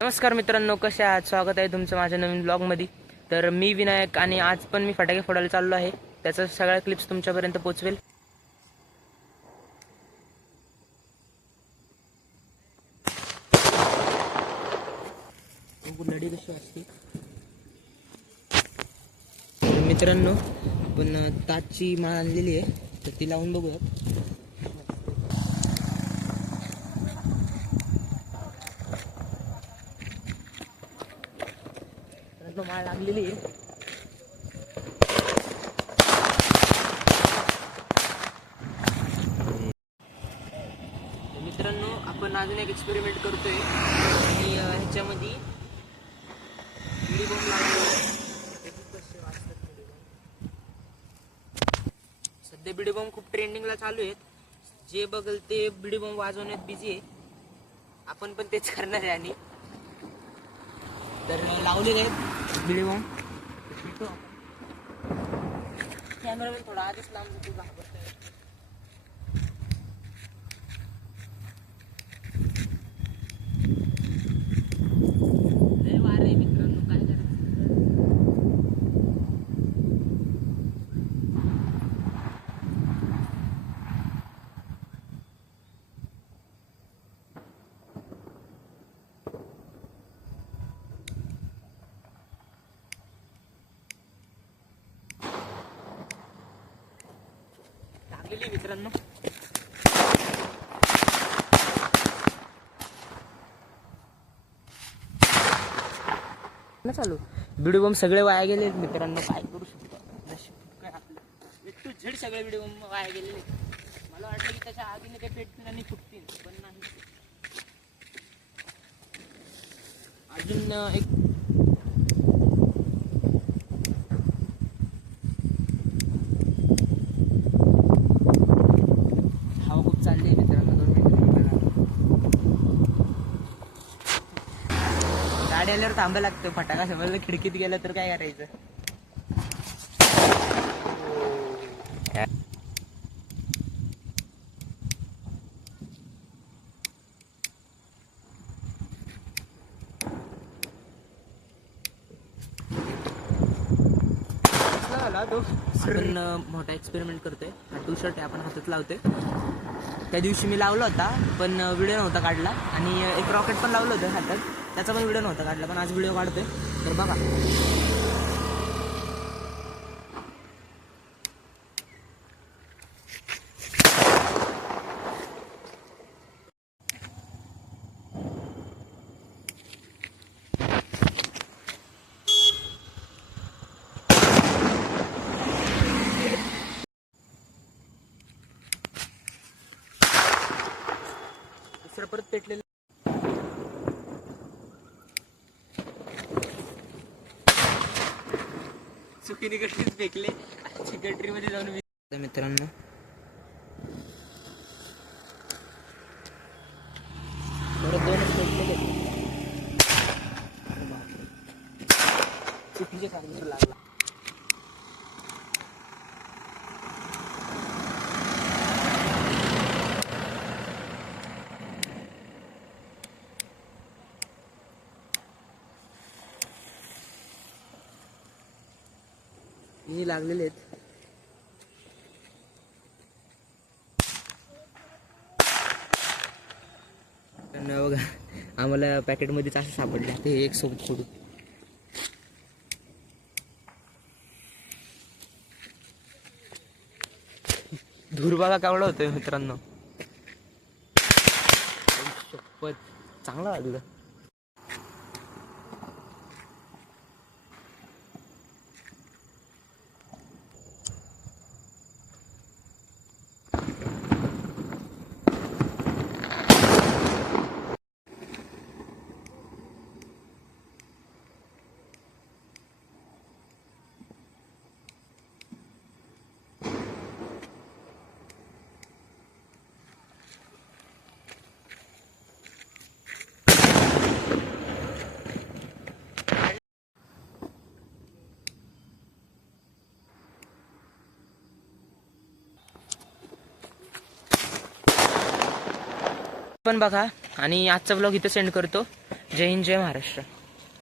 नमस्कार मित्रांनो, कसे आहात? स्वागत आहे तुमचं माझ्या नवीन ब्लॉगमध्ये. तर मी विनायक आणि आज पण मी फटाके फोडायला चाललो आहे. त्याचा सगळ्या क्लिप्स तुमच्यापर्यंत पोहोचवेल. लढी कशी असते तर मित्रांनो, आपण ताची माळ आणलेली आहे, तर ती लावून बघूयात. माळ लागलेली आहे. मित्रांनो, आपण अजून एक एक्सपेरिमेंट करतोय आणि ह्याच्यामध्ये बिडी बॉम्ब लावतो. सध्या बिडी बॉम्ब खूप ट्रेंडिंगला चालू आहेत. जे बघल ते बिडी बॉम्ब वाजवण्यात बिझी आहे. आपण पण तेच करणार आहे. आणि तर लावले आहेत बिडी बॉम्ब. कॅमेरामॅन थोडा आधीच लांब जातो, घाबरतोय. लय वार आहे मित्रांनो, काय करायचं. लागलेली मित्रांनो. चालू व्हिडिओ बॉम्ब सगळे वाया गेले मित्रांनो. काय करू शकतो, काय आपलं टू झेड सगळे व्हिडिओ बॉम्ब वाया गेलेले. मला वाटलं की त्याच्या आगीने ते पेटतील आणि फुटतील, पण नाही. अजून एक हवा खूप चालली आहे मित्रांनो. 2 मिनिटं गाडी आल्यावर थांबायला लागतं. फटाका समजलं खिडकीत गेलं तर काय करायचं. आपण मोठा एक्सपेरिमेंट करतोय. हा टू शर्ट आहे, आपण हातात लावतोय. त्या दिवशी मी लावला होता पण व्हिडिओ नव्हता काढला. आणि एक रॉकेट पण लावलं होतं हातात, त्याचा पण व्हिडिओ नव्हता काढला. पण आज व्हिडिओ काढतोय, तर बघा. दुसरं परत पेटलेलं. चुकीने कशीच फेकले. सेक्रेटरी मध्ये जाऊन मित्रांनो. परत 2च पेटलेले. चुकीचे कारण लागला. मी लागलेले आहेत. बघा, आम्हाला पॅकेटमध्येच असं सापडले. ते एक सोबत फोडू. धूर बघा केवढा होतोय मित्रांनो. चांगला वाटलं. पण बघा, आणि आजचा ब्लॉग इथं सेंड करतो. जय हिंद, जय महाराष्ट्र.